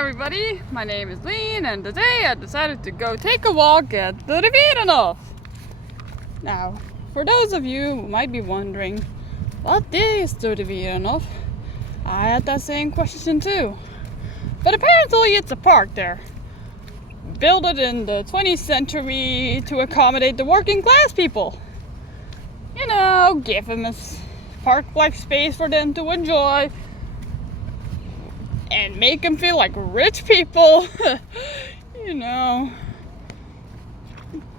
everybody, my name is Lean, and today I decided to go take a walk at the Rivierenhof. Now, for those of you who might be wondering, what is the Rivierenhof? I had that same question too. But apparently it's a park there. Built it in the 20th century to accommodate the working class people. You know, give them a park-like space for them to enjoy. And make them feel like rich people. You know.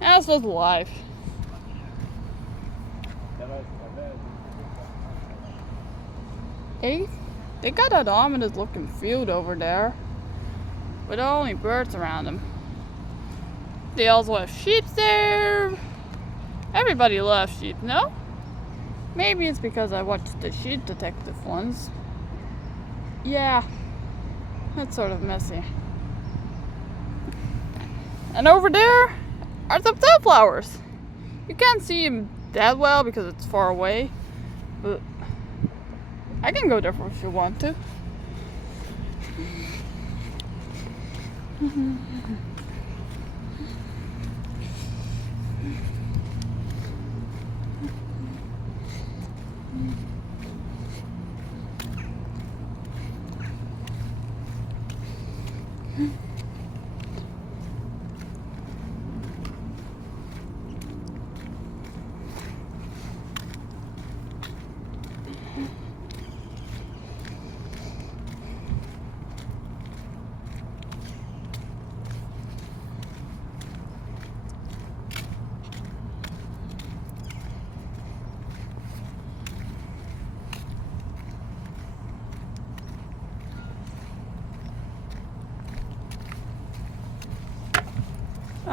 That's just life. Hey, they got that ominous looking field over there. With only birds around them. They also have sheep there. Everybody loves sheep, no? Maybe it's because I watched the Sheep Detective once. Yeah. That's sort of messy. And over there are some sunflowers. You can't see them that well because it's far away, but I can go there if you want to.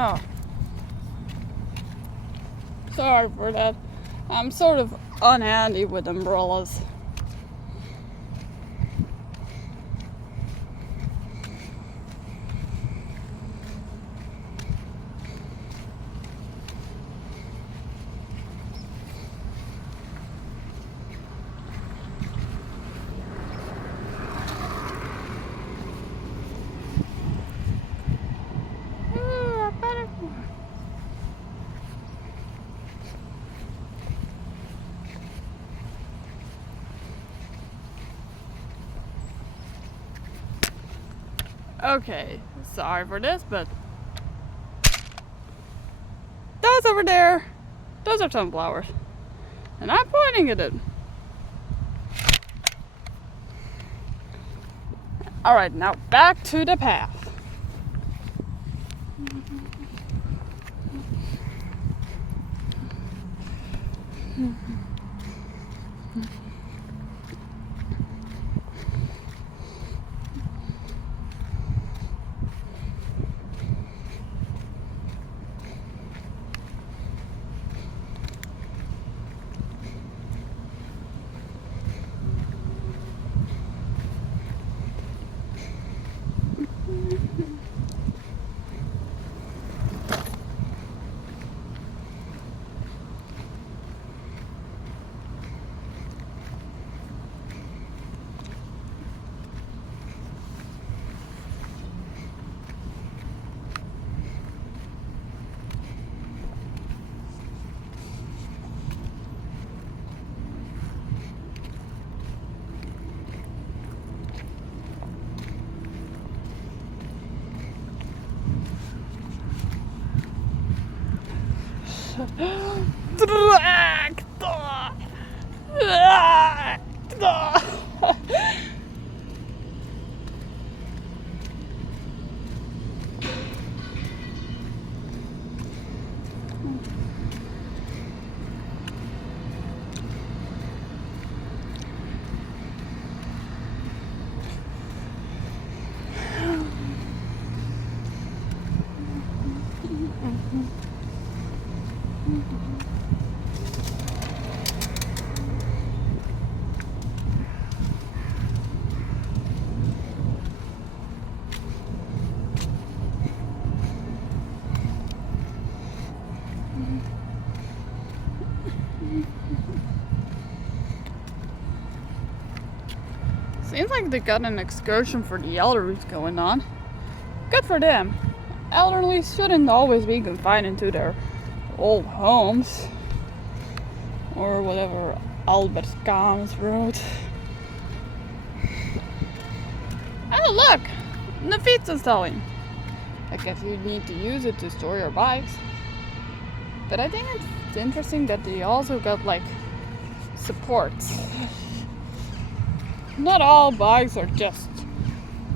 Oh. Sorry for that. I'm sort of unhandy with umbrellas. Okay, sorry for this, but those over there, those are sunflowers. And I'm pointing at it. Alright, now back to the path. seems like they got an excursion for the elderly going on. Good for them. Elderly shouldn't always be confined into their old homes. Or whatever Albert Camus wrote. Oh look! The fietsenstalling. I guess you need to use it to store your bikes. But I think it's interesting that they also got like supports. Not all bikes are just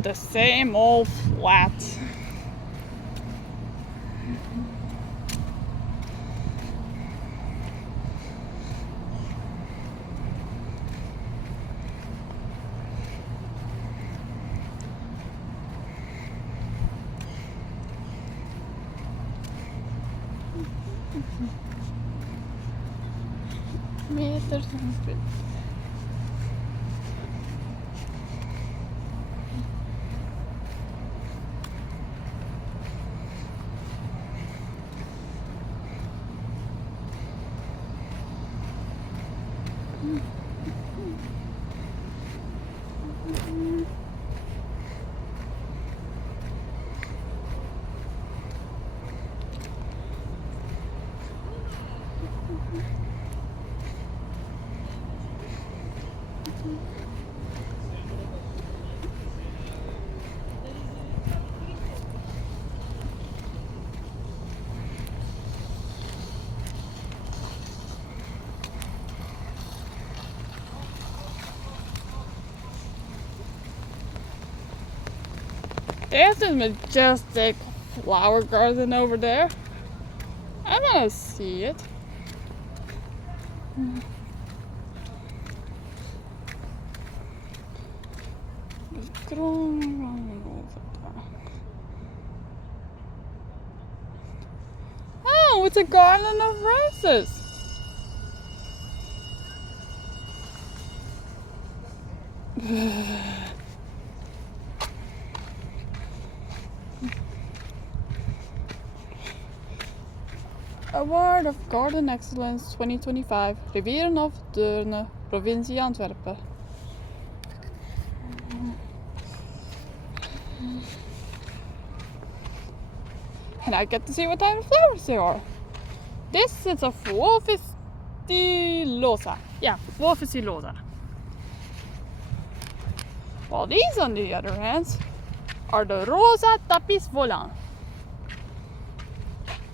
the same old flat. Meters and feet. There's this majestic flower garden over there. I want to see it. Oh, it's a garden of roses. Award of Garden Excellence 2025, Rivierenhof, Deurne, provincie Antwerpen. And I get to see what type of flowers there are. This is a Fuofistilosa. Yeah, Fuofistilosa. While these, on the other hand, are the Rosa Tapis Volant.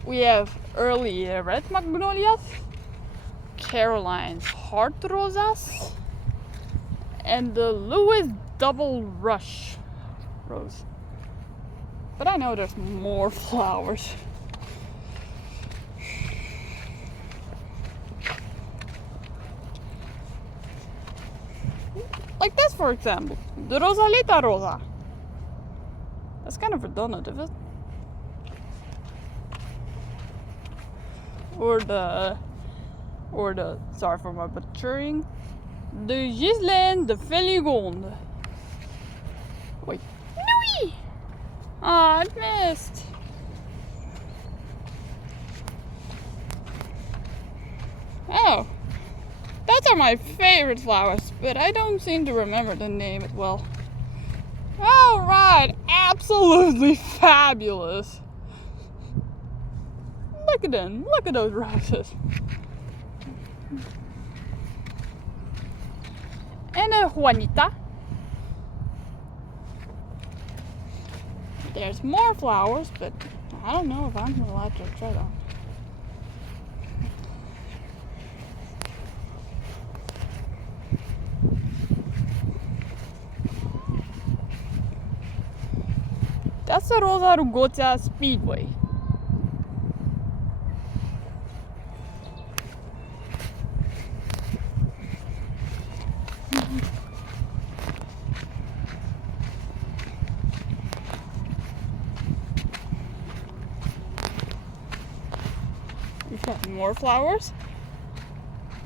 We have early red magnolias, Caroline's heart rosas, and the Lewis double rush rose. But I know there's more flowers. Like this, for example, the Rosalita rosa. That's kind of redundant, isn't it? Or the, sorry for my butchering, the Ghislaine de Feligonde. Wait, no! Ah, I missed. Oh, those are my favorite flowers, but I don't seem to remember the name as well. All right, absolutely fabulous. Look at them. Look at those roses. And a Juanita. There's more flowers, but I don't know if I'm allowed to try them. That's the Rosa Rugosa Speedway. We've got more flowers.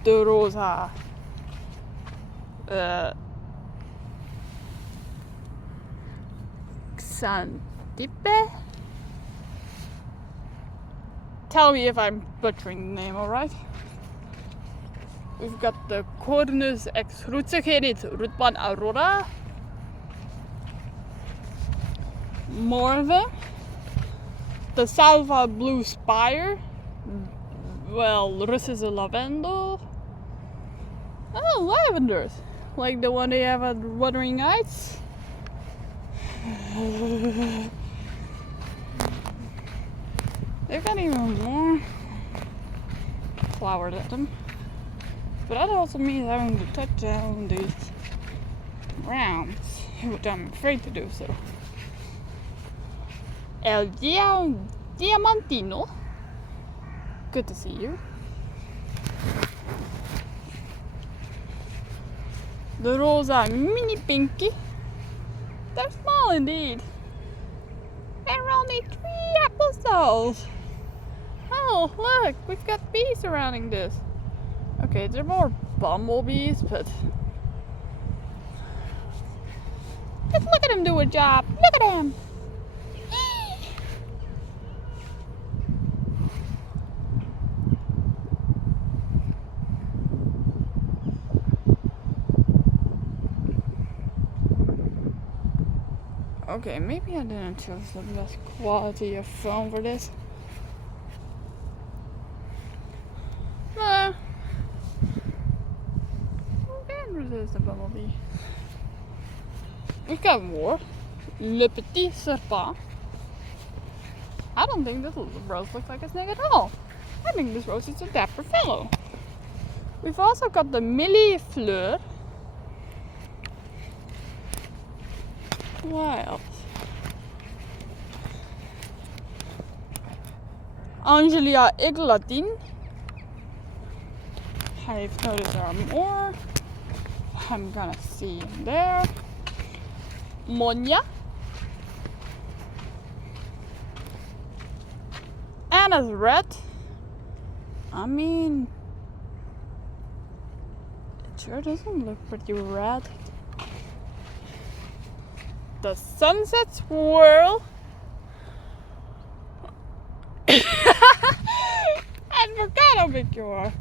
The Rosa Xantippe. Tell me if I'm butchering the name, alright? We've got the Cornus ex Rutsegerit Rutban Aurora, more of them. The Salva Blue Spire. Well, Russische Lavendel. Oh, lavenders. Like the one they have at Wuthering Heights. They've got even more flowers at them. But that also means having to touch down these rounds, which I'm afraid to do so. El Diamantino. Good to see you. The Rosa Mini Pinky. They're small indeed. They're only 3 episodes. Oh, look, we've got bees surrounding this. Okay, they're more bumblebees, but just look at him do a job. Look at him. Okay, maybe I didn't choose the best quality of film for this. Nah. Who can resist a bumblebee? We've got more. Le Petit Serpent. I don't think this rose looks like a snake at all. I think this rose is a dapper fellow. We've also got the Millefleur. What else? Angelia Eglatin. I've noticed there are more. I'm gonna see them there. Monia. Anna's red. I mean, it sure doesn't look pretty red. The Sunset Swirl. I forgot how big you are.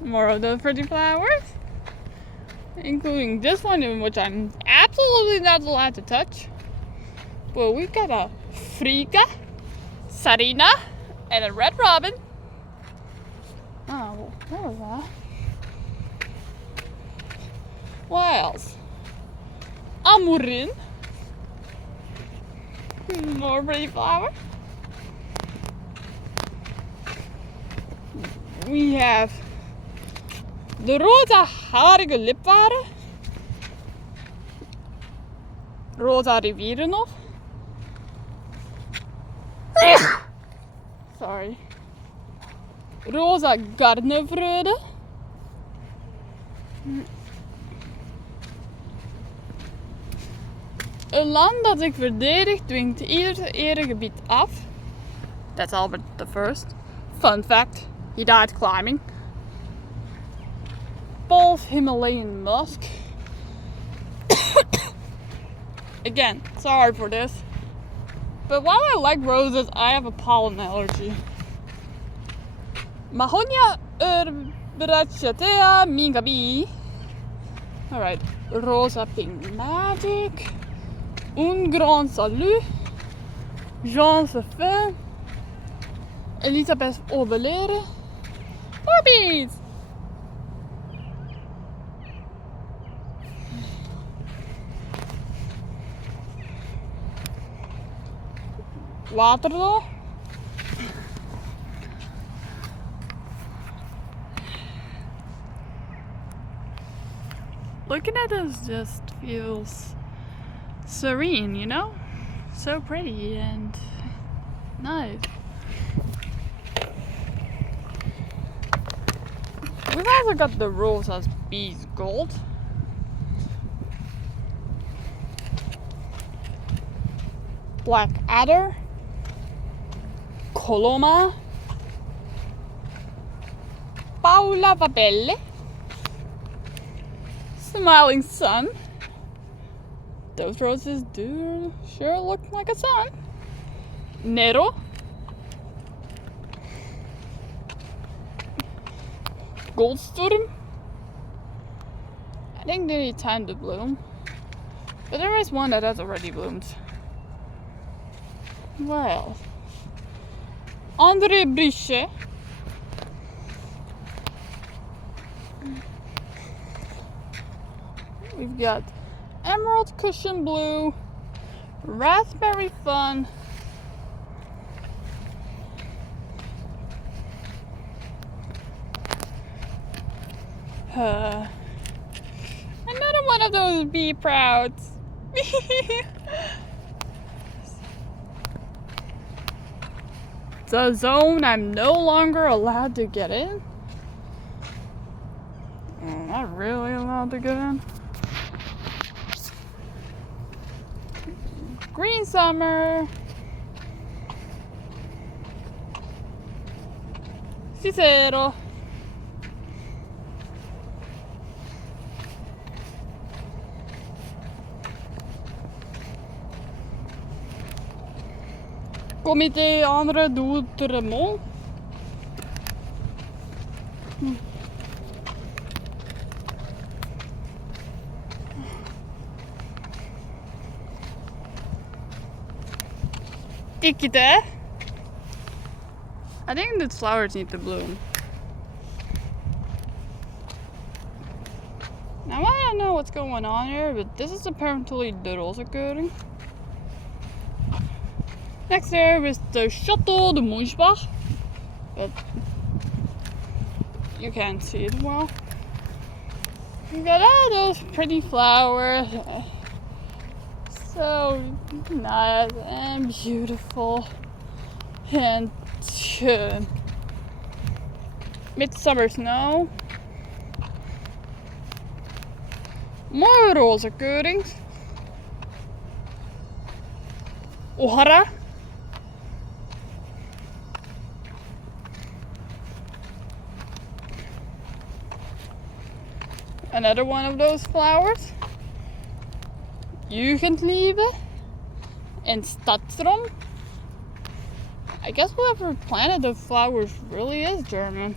More of those pretty flowers, including this one, in which I'm absolutely not allowed to touch. Well, we've got a Frika, Sarina, and a Red Robin. Oh, what was that? What else? Amurin. More pretty flower. We have de rosa harige lipwaren. Rosa rivierenhof. Sorry. Rosa garnevrede. Een land dat ik verdedig dwingt ieder eregebied af. That's Albert the First. Fun fact, he died climbing. Paul's Himalayan musk. Again, sorry for this. But while I like roses, I have a pollen allergy. Mahonia urbrachatea mingabi. Alright, Rosa Pink Magic. Un Grand Salut. Jean Seffin. Elisabeth Obelere. Puppies! Waterloo. Looking at this just feels serene, you know? So pretty and nice. We've also got the Rosa's Bees Gold. Black Adder. Coloma. Paula Papelle. Smiling Sun. Those roses do sure look like a sun. Nero. Goldsturm. think they need time to bloom. But there is one that has already bloomed. Well, Andre Briche. We've got Emerald Cushion Blue, Raspberry Fun, another one of those bee prouds. The zone I'm no longer allowed to get in. I'm not really allowed to get in. Green Summer. Cicero. Comité André d'Outremont. Tikite. I think the flowers need to bloom. Now I don't know what's going on here, but this is apparently the rose occurring. Next there is the Chateau de Munchbach, but you can't see it well. You got all those pretty flowers, so nice and beautiful, and midsummer snow, more rose occurrings, Ohara. Another one of those flowers. Jugendliebe in Stadtrom. I guess whoever planted the flowers really is German.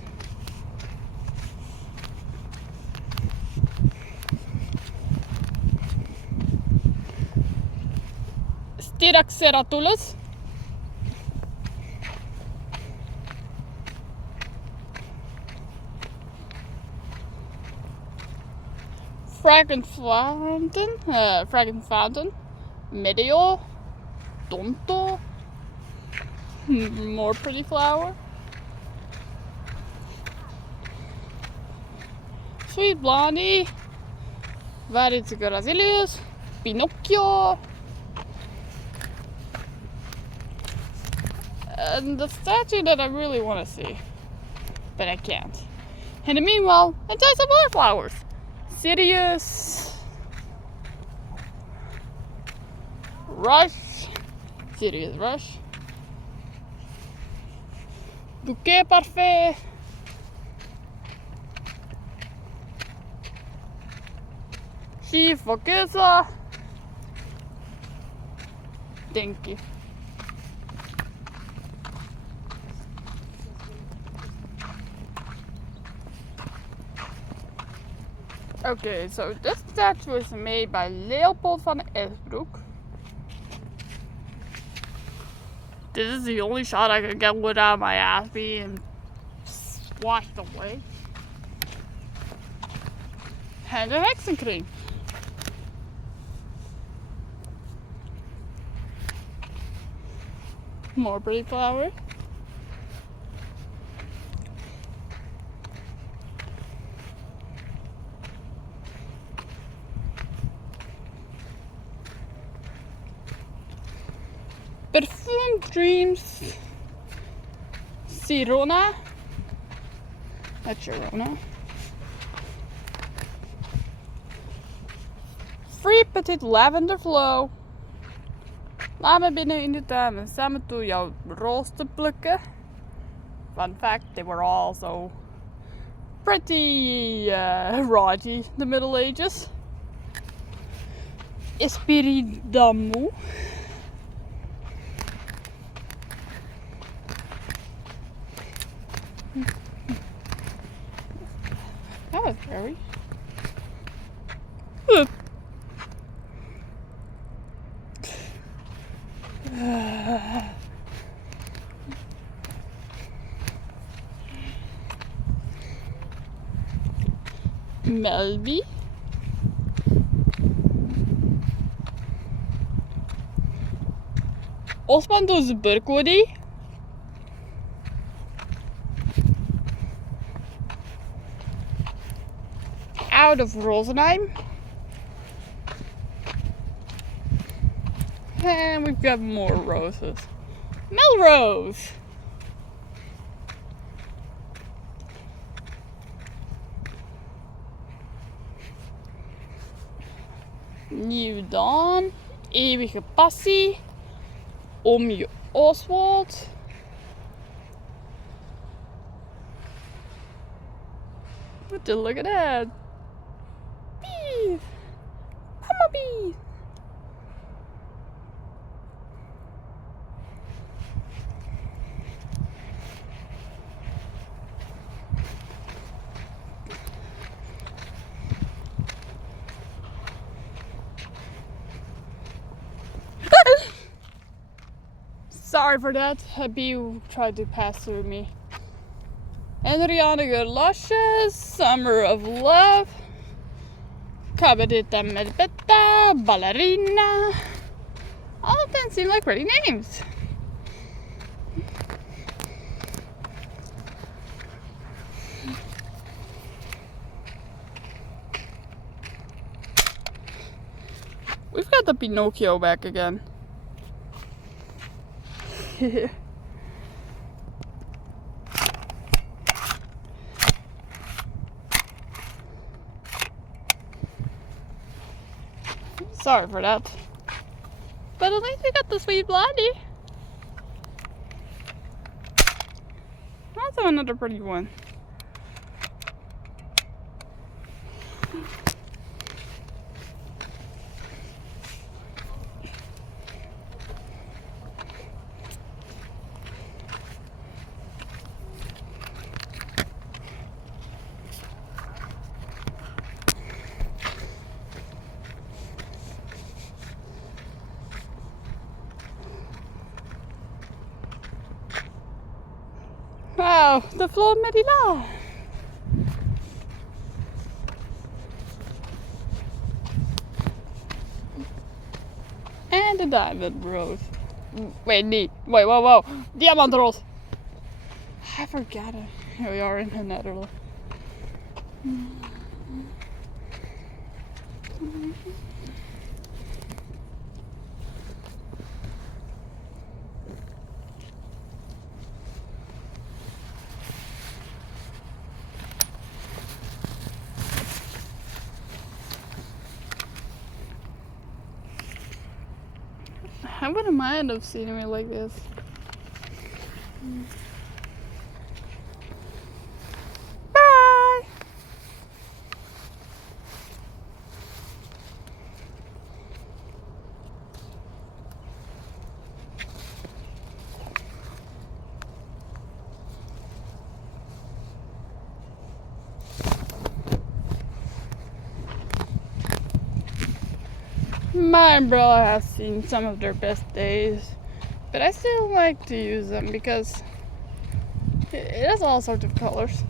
Styraxeratulus. Fragrant Fountain, Meteor, Tonto, more pretty flower, Sweet Blondie, Variz Grazilius, Pinocchio, and the statue that I really want to see, but I can't. In the meanwhile, enjoy some more flowers. Sirius, Rush, Sirius Rush, Bouquet Parfait, Chief Focusa. Thank you. Okay, so this statue is made by Leopold van Esbroek. This is the only shot I could get without my ass being washed away. And a Hexenkring. More pretty flowers. Perfume Dreams, Sirona, that's Sirona, Free Petit Lavender Flow. Laat me binnen in de tuin en samen toe jouw roos te plukken. Fun fact, they were also pretty raunchy, the Middle Ages. Esprit d'amour. That was very. Melby. Osman does Burkwoody. Out of Rosenheim. And we've got more roses. Melrose. New Dawn. Eeuwige Passie. Omje Oswald. Would you look at that? Bees! Mama bees! Sorry for that. A bee tried to pass through me. Adriana Luscious, Summer of Love, Cabadita Medbetta, Ballerina. All of them seem like pretty names. We've got the Pinocchio back again. Sorry for that. But at least we got the sweet blondie. Also another pretty one. Wow, the Flor Medina. And the diamond rose. Wait, whoa. Diamond rose. I forgot it. Here we are in the Netherlands. I wouldn't mind of scenery like this. Bye! My umbrella has seen some of their best days, but I still like to use them because it has all sorts of colors.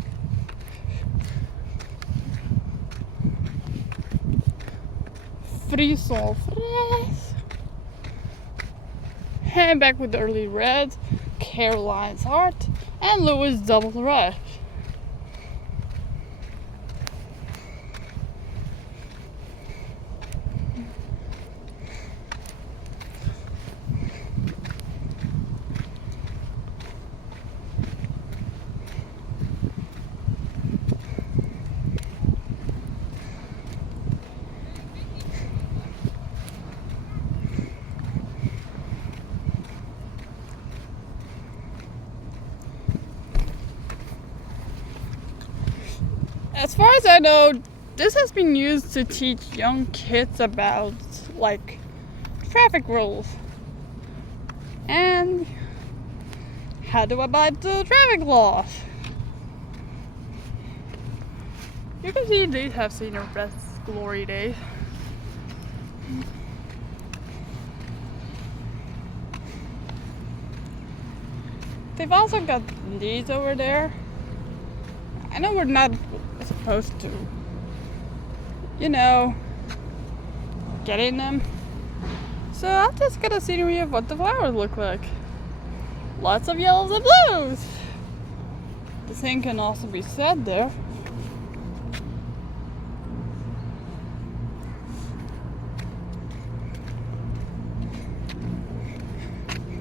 Frisson fraise. And back with the early reds, Caroline's Heart, and Louis Double Rush. As far as I know, this has been used to teach young kids about, like, traffic rules and how to abide the traffic laws. You can see these have seen their best glory days. They've also got these over there. I know we're not supposed to, get in them. So I'll just get a scenery of what the flowers look like. Lots of yellows and blues. The same can also be said there.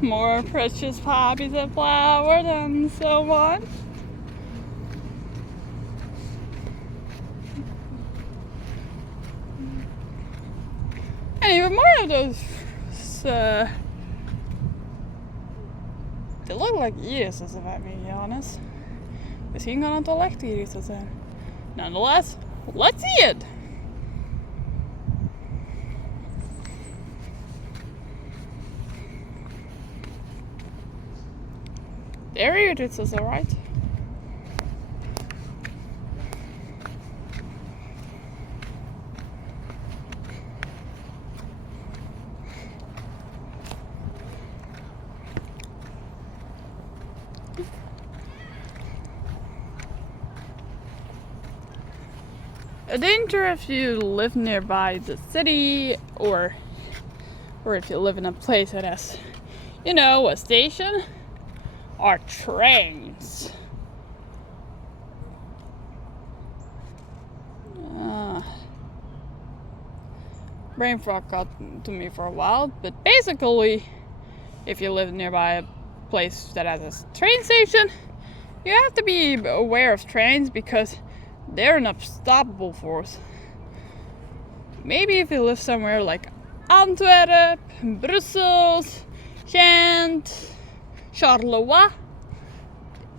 More precious poppies and flowers and so on. And even more of those, they look like irises if I'm being honest. Misschien kan het wel echt irissen zijn. Nonetheless, let's see it! They're irises, alright. A danger if you live nearby the city or if you live in a place that has, a station, are trains. Brain fog got to me for a while, but basically, if you live nearby a place that has a train station, you have to be aware of trains because they're an unstoppable force. Maybe if you live somewhere like Antwerp, Brussels, Ghent, Charleroi,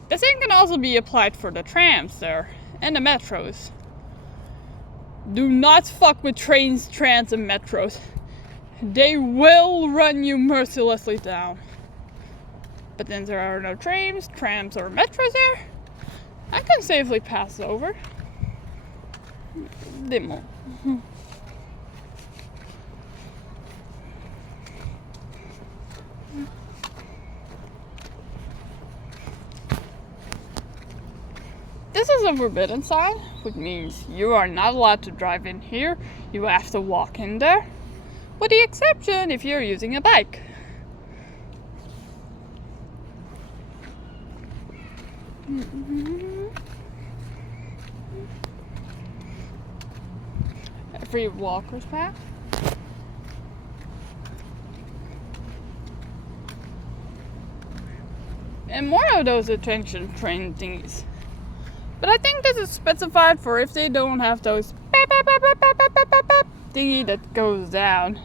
the same can also be applied for the trams there and the metros. Do not fuck with trains, trams, and metros. They will run you mercilessly down. But then there are no trains, trams, or metros there. I can safely pass over. Demo. This is a forbidden sign, which means you are not allowed to drive in here. You have to walk in there. With the exception if you're using a bike. A free walker's path. And more of those attention train thingies. But I think this is specified for if they don't have those thingy that goes down.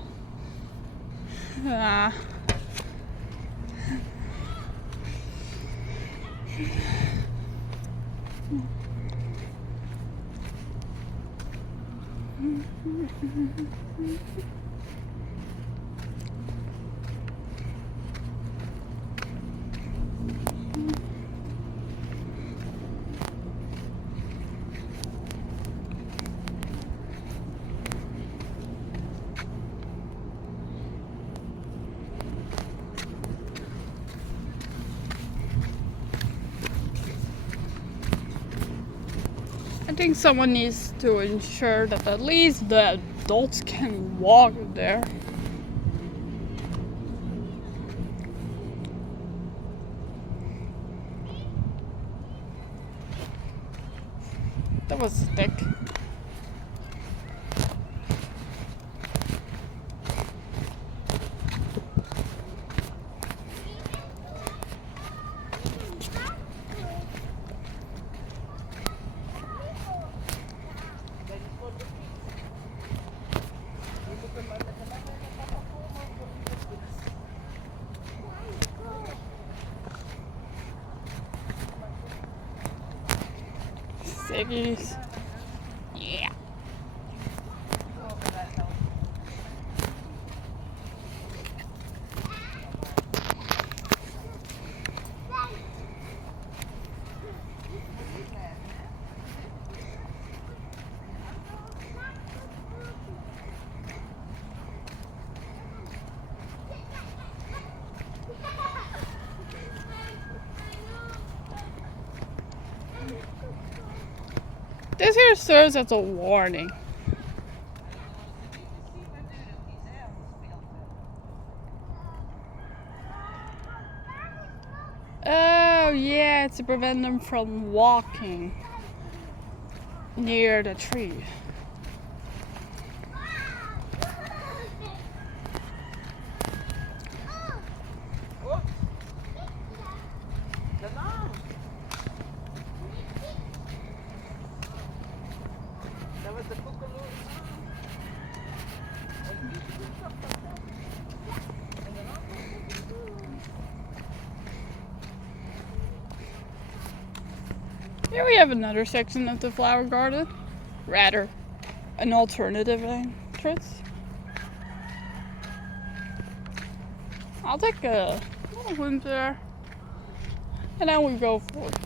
I think someone needs to ensure that at least the adults can walk there. That was thick. Ciggies. Yeah. This here serves as a warning. Oh yeah, it's to prevent them from walking near the tree. Here we have another section of the flower garden. Rather, an alternative entrance. I'll take a little glimpse there. And then we go for it.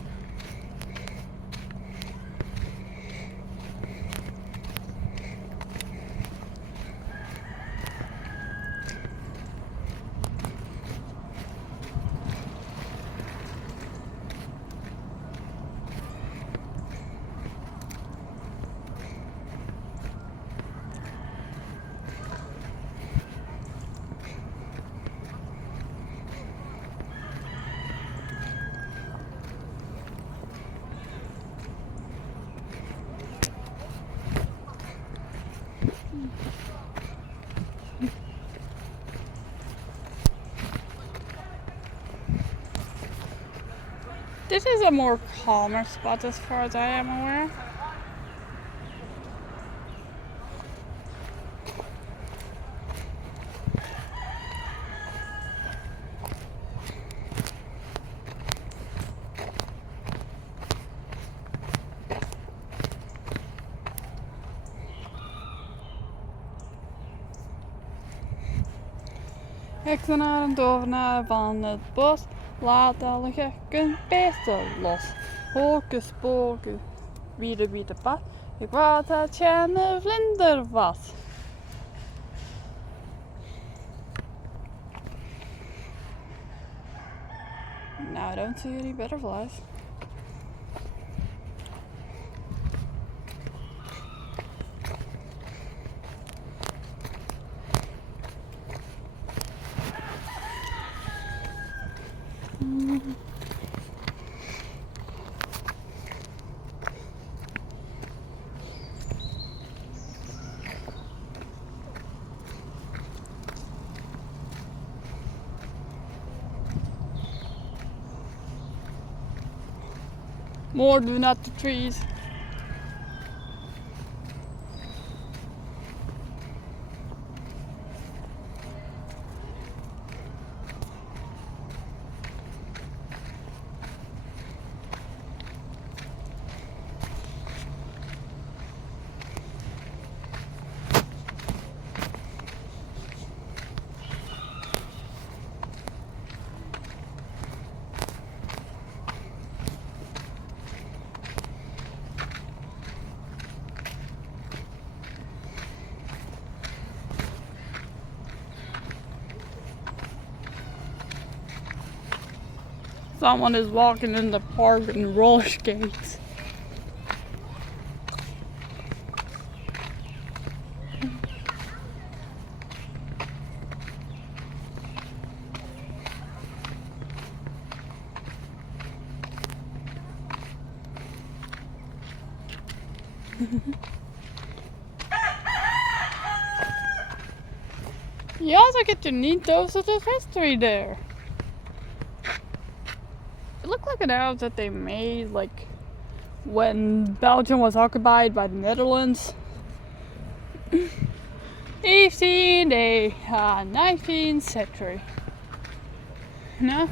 This is a more calmer spot as far as I am aware. Häxorna dovna van het bos, laat alle gekken beesten los. Hokus pokus, wiede pad, ik wou dat je een vlinder was. Now I don't see any butterflies. More do not the trees. Someone is walking in the park in roller skates. You also get to neat doses of history there. It looked like an house that they made like when Belgium was occupied by the Netherlands. 18th, 19th century. No?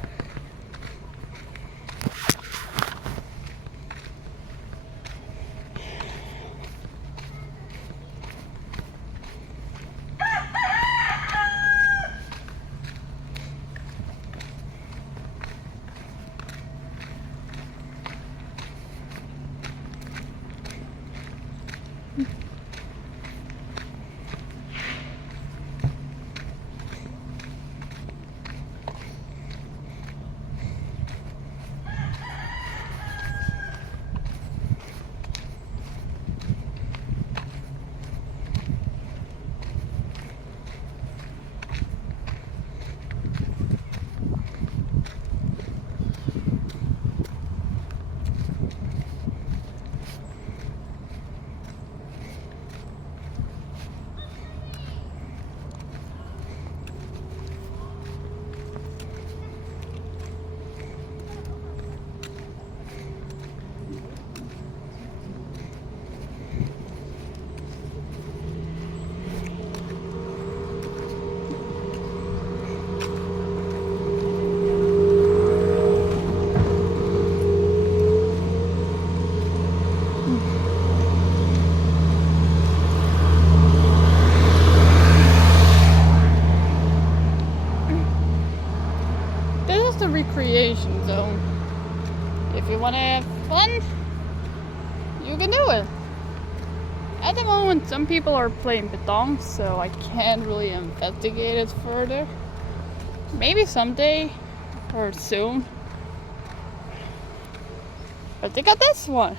At the moment, some people are playing petong, so I can't really investigate it further. Maybe someday or soon. But look at this one.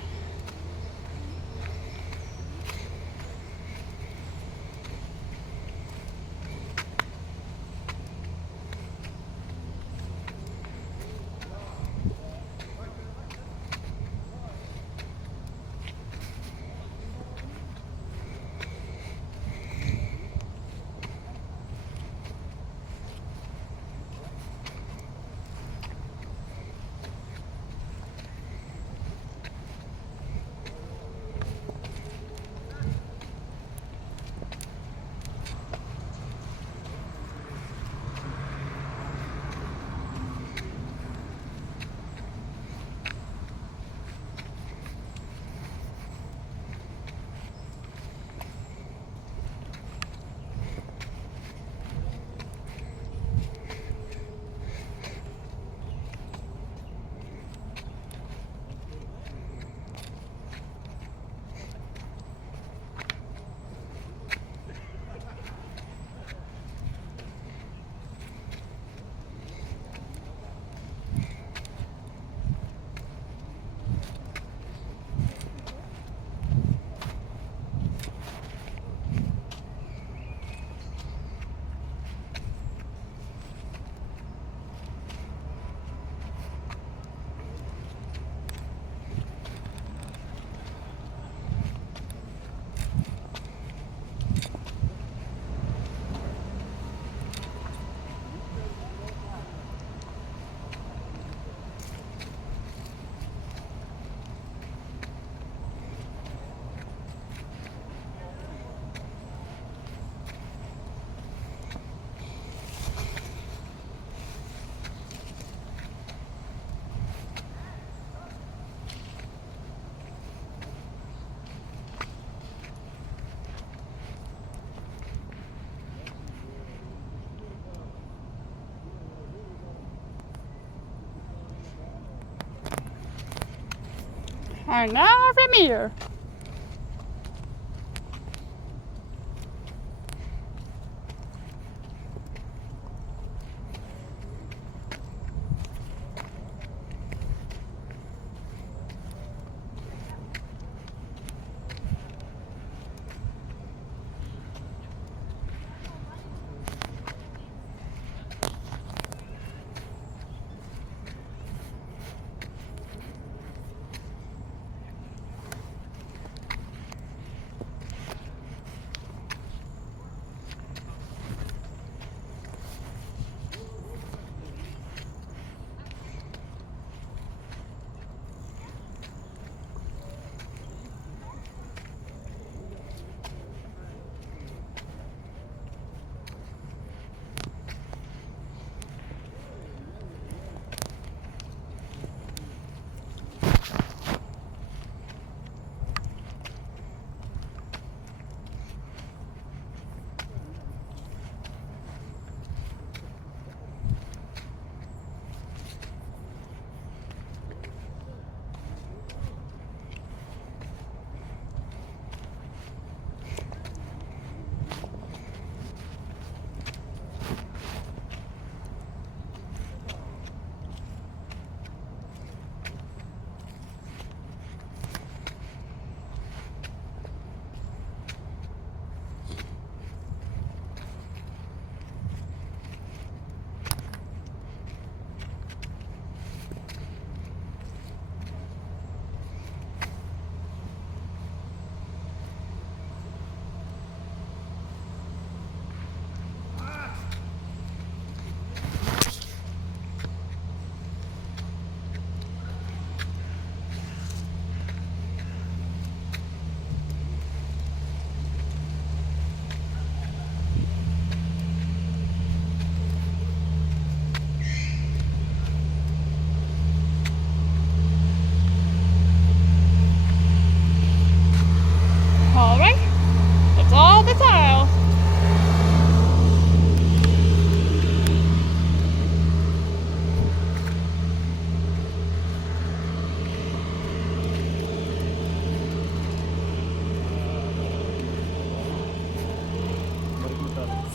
And now from here.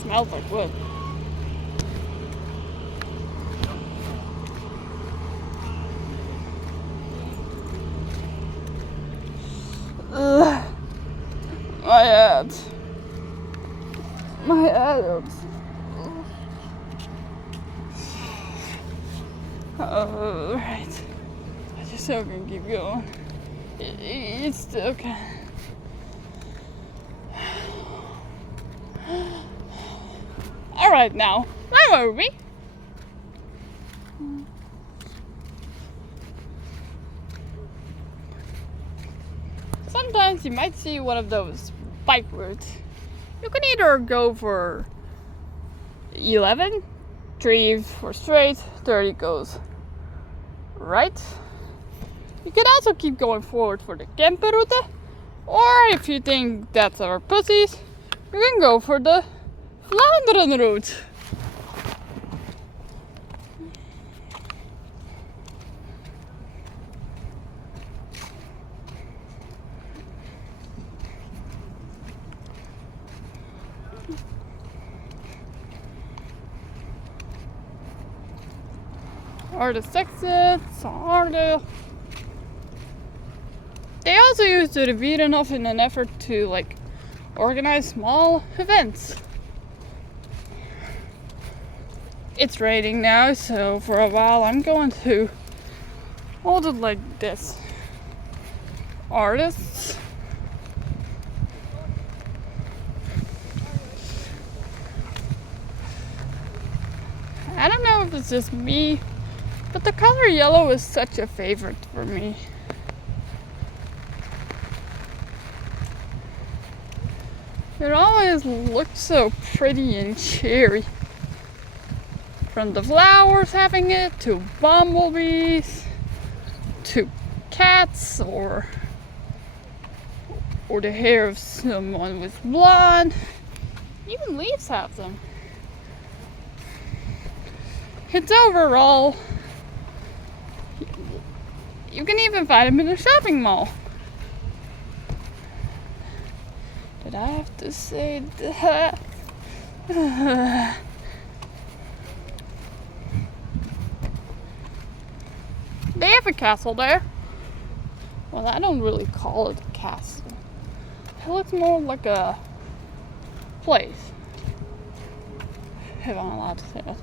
smells like wood. Ugh. My head. My head hurts. Alright. I just still can keep going. It's still can. Alright now. Where were we? Sometimes you might see one of those bike routes. You can either go for 11, 3 for straight, 30 goes right. You can also keep going forward for the camper route, or if you think that's our pussies, you can go for the Vlaanderen route. Or the Sexets, or the... They also use the rivierenhof in an effort to organize small events. It's raining now, so for a while I'm going to hold it like this. Artists. I don't know if it's just me, but the color yellow is such a favorite for me. It always looks so pretty and cheery. From the flowers having it, to bumblebees, to cats, or the hair of someone with blonde. Even leaves have them. It's overall, you can even find them in a shopping mall. Did I have to say that? They have a castle there. Well, I don't really call it a castle. It looks more like a place, if I'm allowed to say that.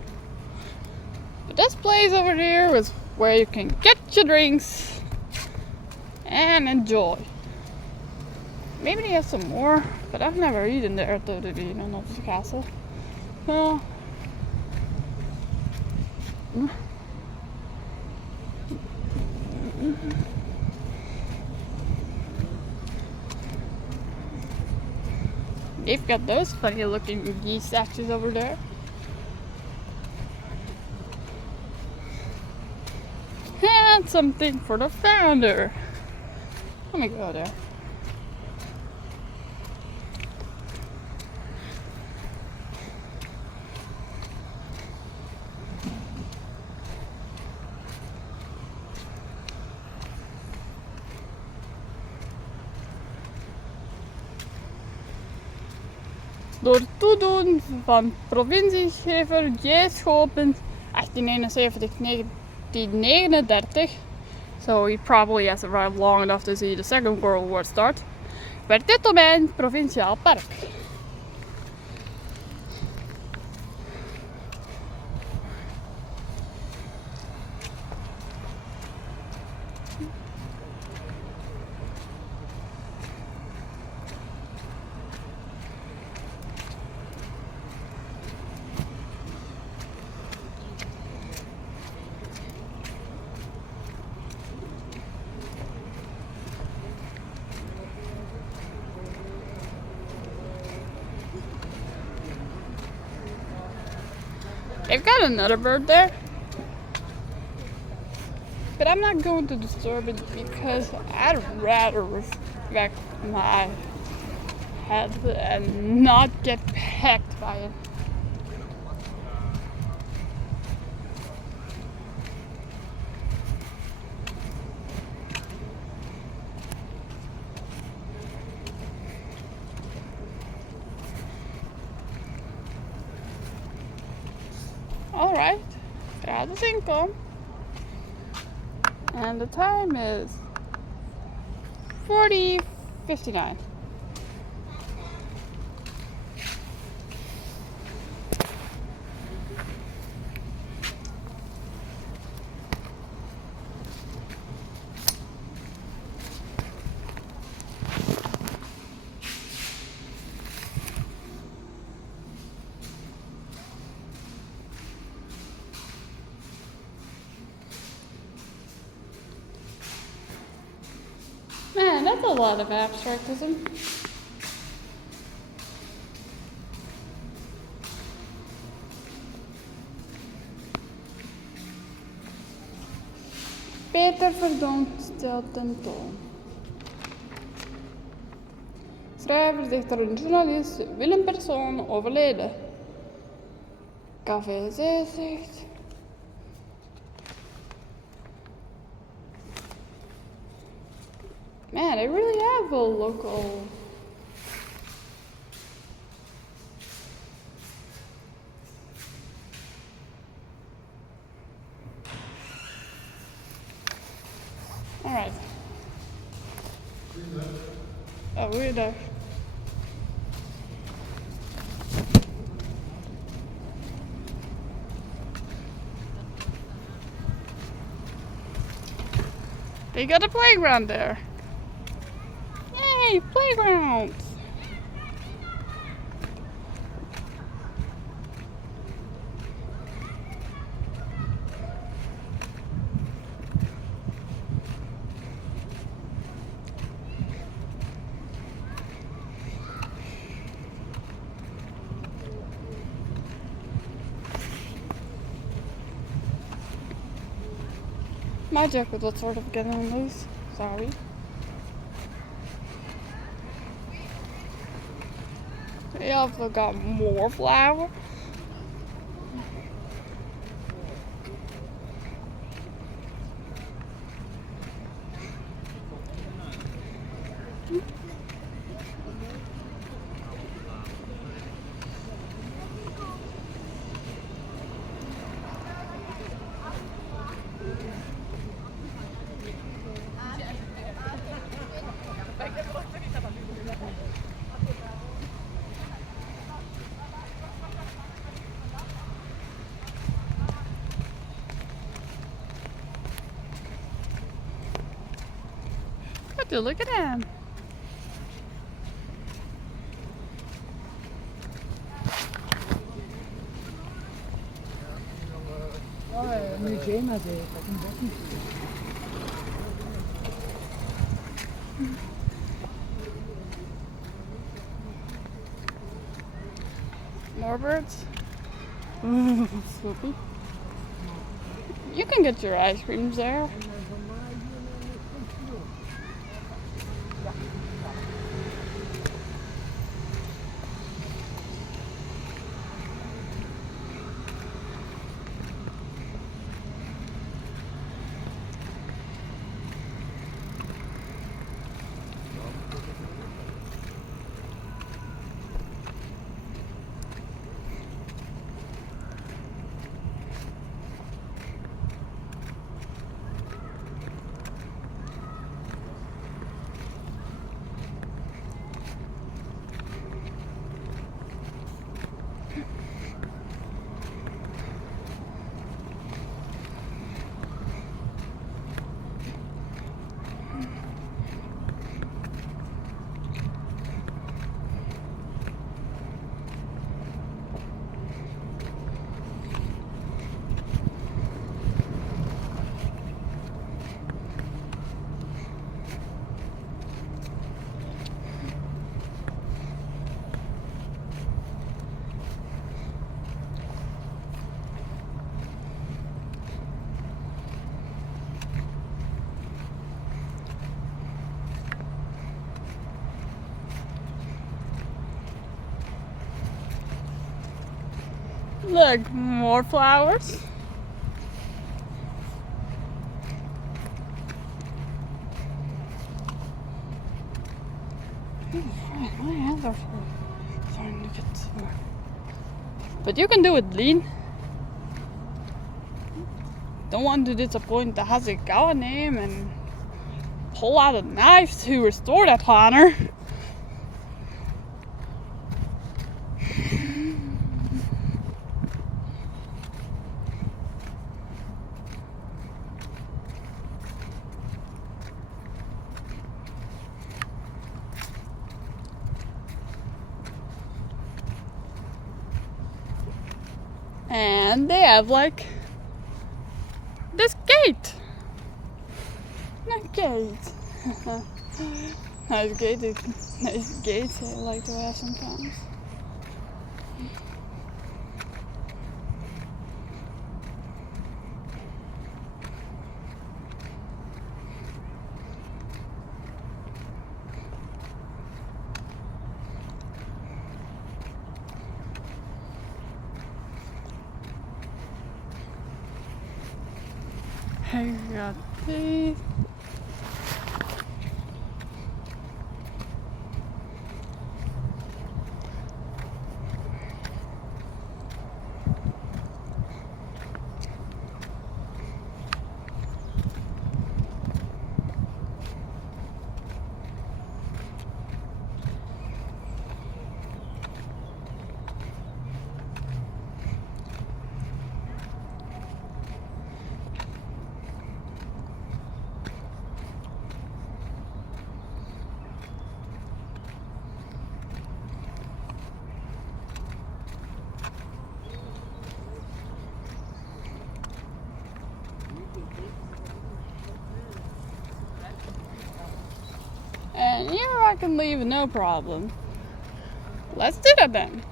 But this place over there is where you can get your drinks and enjoy. Maybe they have some more, but I've never eaten there at the rivierenhof castle. No. They've got those funny looking geese statues over there. And something for the founder. Let me go there. Door het toedoen van provinciegever J. Schopen 1871-1939, so he probably has arrived long enough to see the Second World War start, werd dit domein provinciaal park. They've got another bird there, but I'm not going to disturb it because I'd rather respect my head and not get pecked by it. Alright, gratis income. And the time is 40:59. Man, that's a lot of abstractism. Peter Verdonk stelt tentoon. Schrijver zegt dat een journalist wil een persoon overleden. KVZ zegt. Man, they really have a local. Alright. Oh, goeiedag. They got a playground there. Yay, playgrounds! My jacket was sort of getting loose. Sorry. They also got more flour. Look at him. Museum had More birds. Sloopy. You can get your ice creams there. Look, more flowers. My hands are starting to get sore. But you can do it, Lean. don't want to disappoint the Hasegawa name and pull out a knife to restore that honor. And they have like this gate. Not gate. Nice gate. Nice gates I like to have sometimes. I got these. And here I can leave no problem. Let's do that then.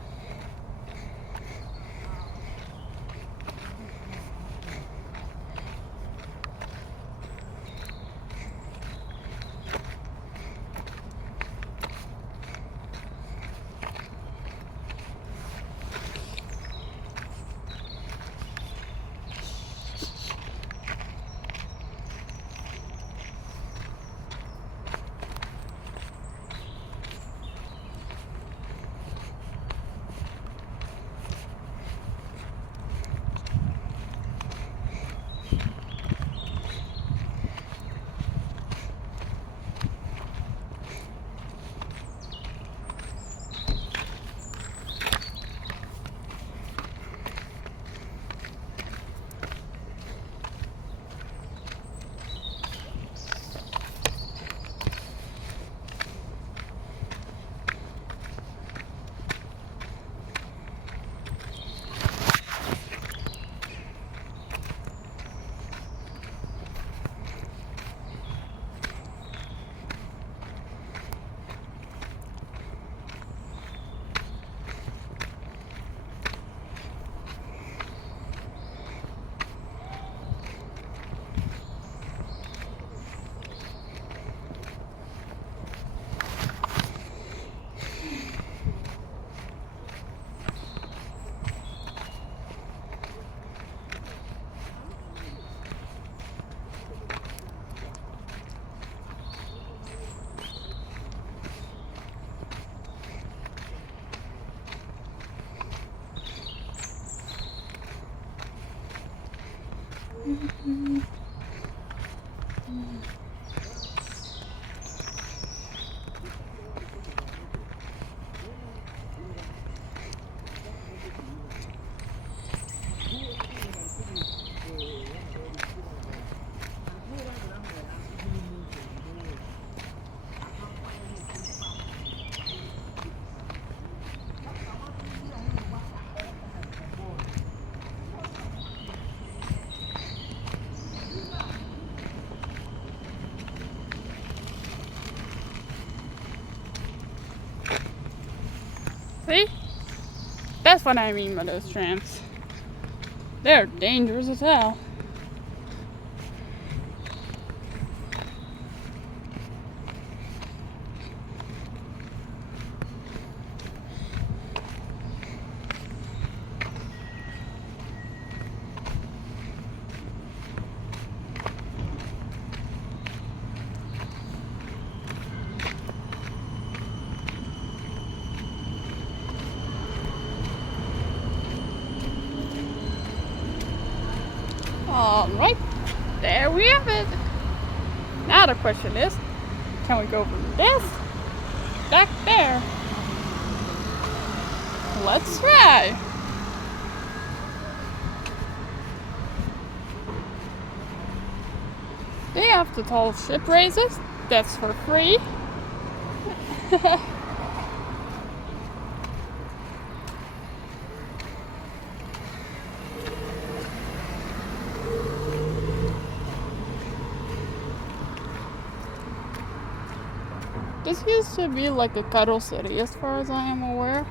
See? That's what I mean by those tramps. They're dangerous as hell. Alright, there we have it. Now the question is, can we go from this back there? Let's try. They have the tall ship races. That's for free. This used to be like a cuddle city as far as I am aware.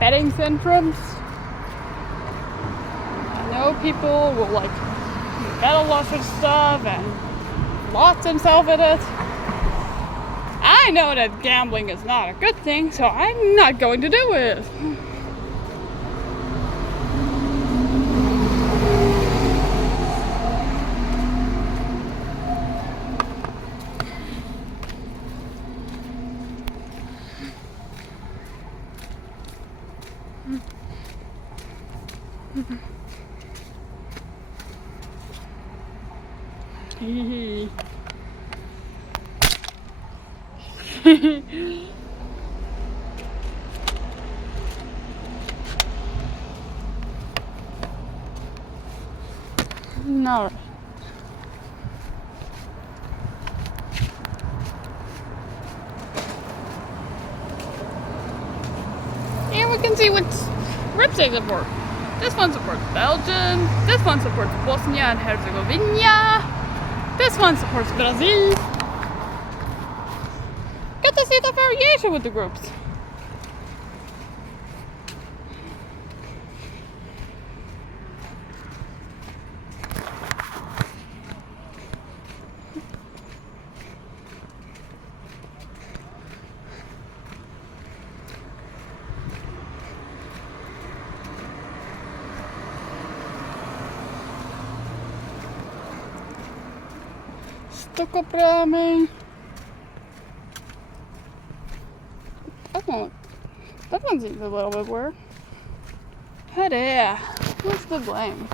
Betting centrums. I know people will like bet a lot of stuff and lock themselves in it. I know that gambling is not a good thing, so I'm not going to do it. No. Here we can see what rips they support. This one supports Belgium. This one supports Bosnia and Herzegovina. This one supports Brazil. Get to see the variation with the groups. Stokopraming. That one seems a little bit weird. Oh dear. What's the blame?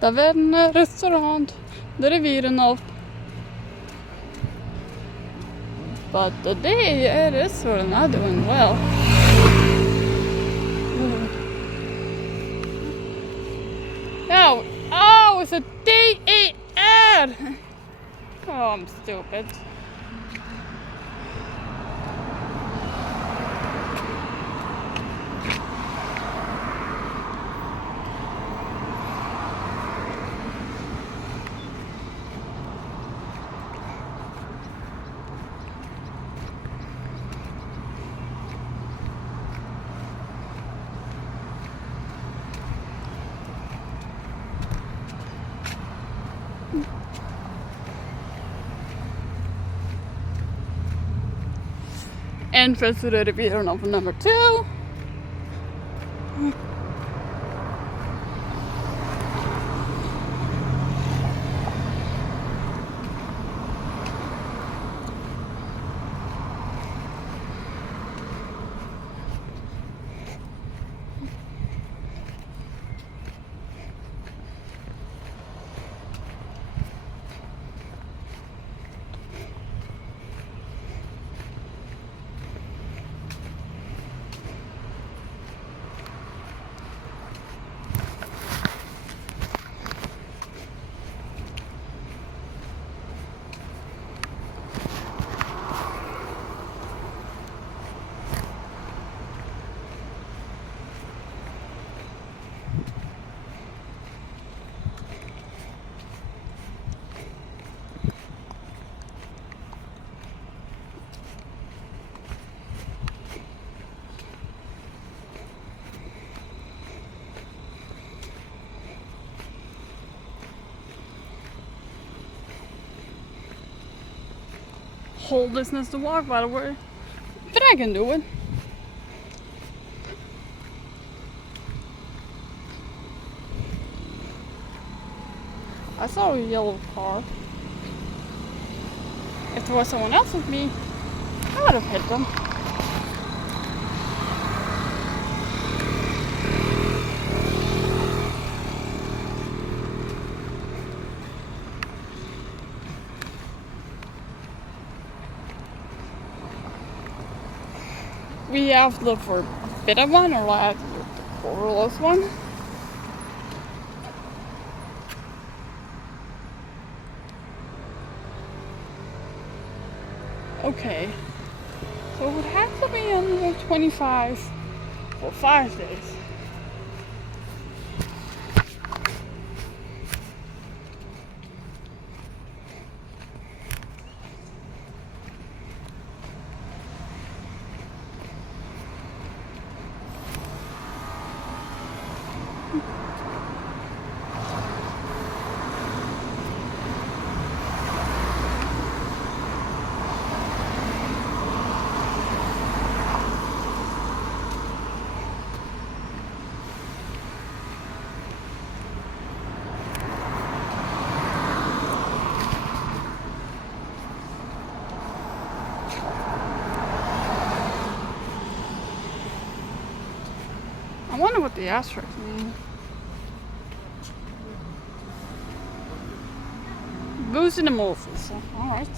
Taverne, restaurant, the rivierenhof. But today it is sort of not doing well. No! Oh, it's a DER! Oh, I'm stupid. Entrance to the rivierenhof number 2. whole distance to walk, by the way. But I can do it. I saw a yellow car. If there was someone else with me, I would have hit them. We have to look for a bigger one, or like the colorless one. Okay, so it would have to be under 25 for 5 days. I wonder what the asterisks mean. Boosting the Moses. Alright.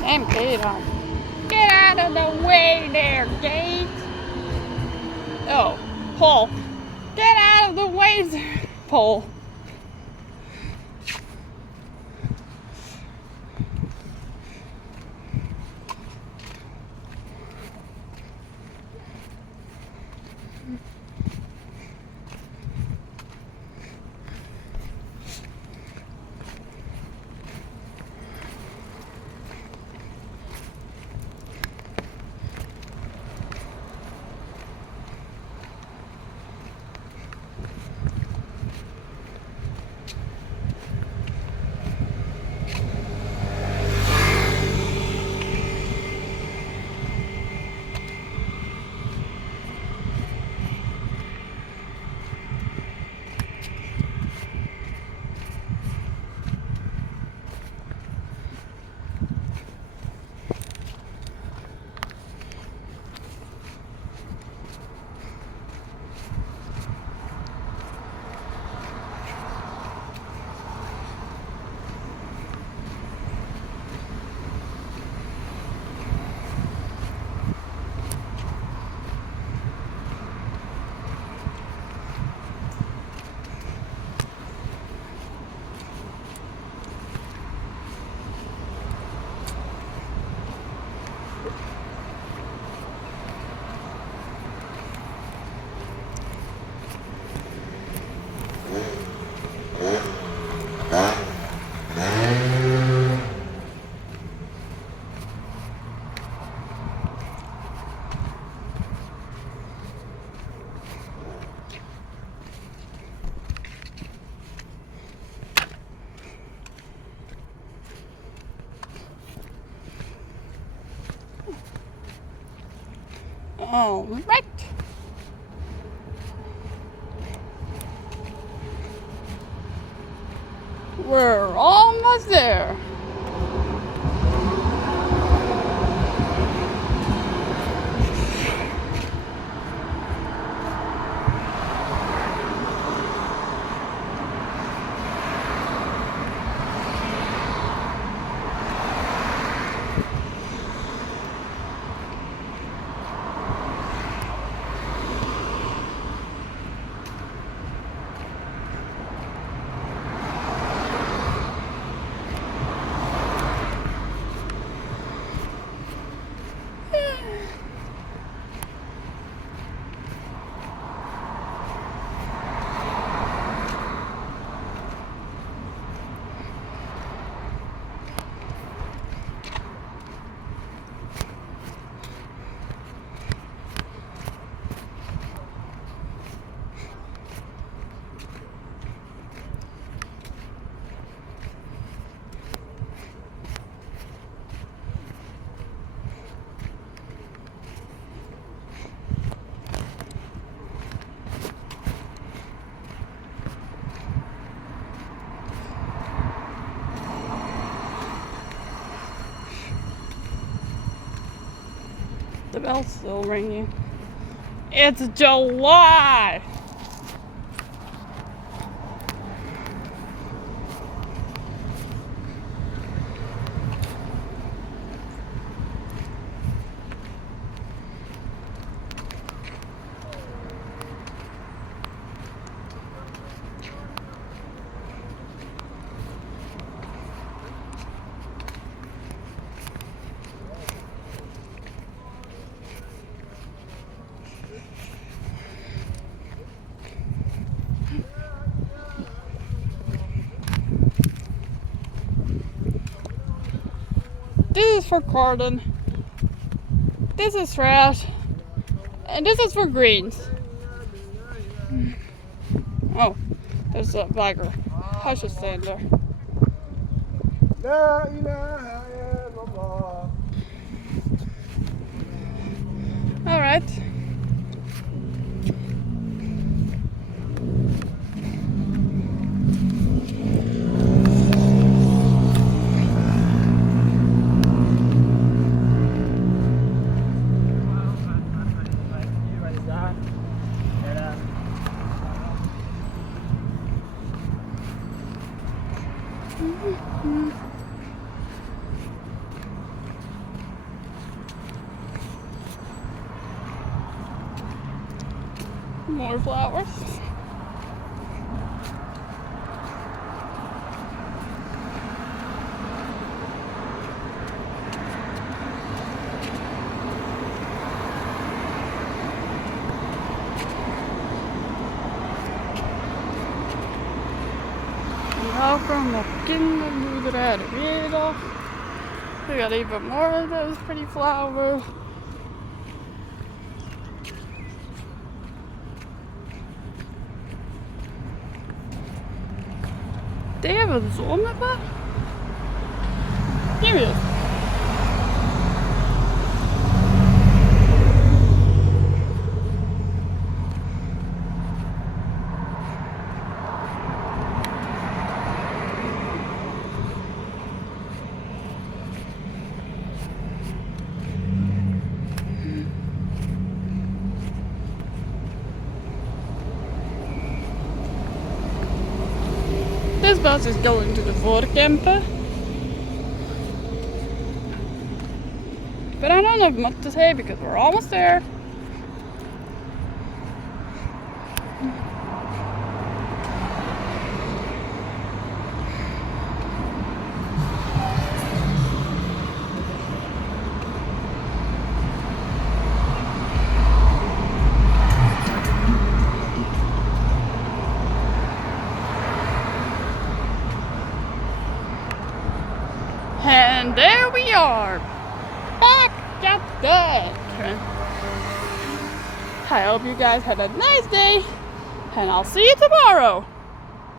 Damn, Kate, get out of the way there, Kate! Oh, Paul. Get out of the way there, Paul. All right. We're almost there. the bell's still ringing. It's July! This is for cordon, this is red, and this is for greens. Oh, there's a bagger. I should stand there. Alright. More flowers. Now from the beginning of the rivierenhof, we got even more of those pretty flowers. Det är väl så med bara? Jag vet. This bus is going to the voorkempen. But I don't have much to say because we're almost there. And there we are, back at the entrance. I hope you guys had a nice day, and I'll see you tomorrow.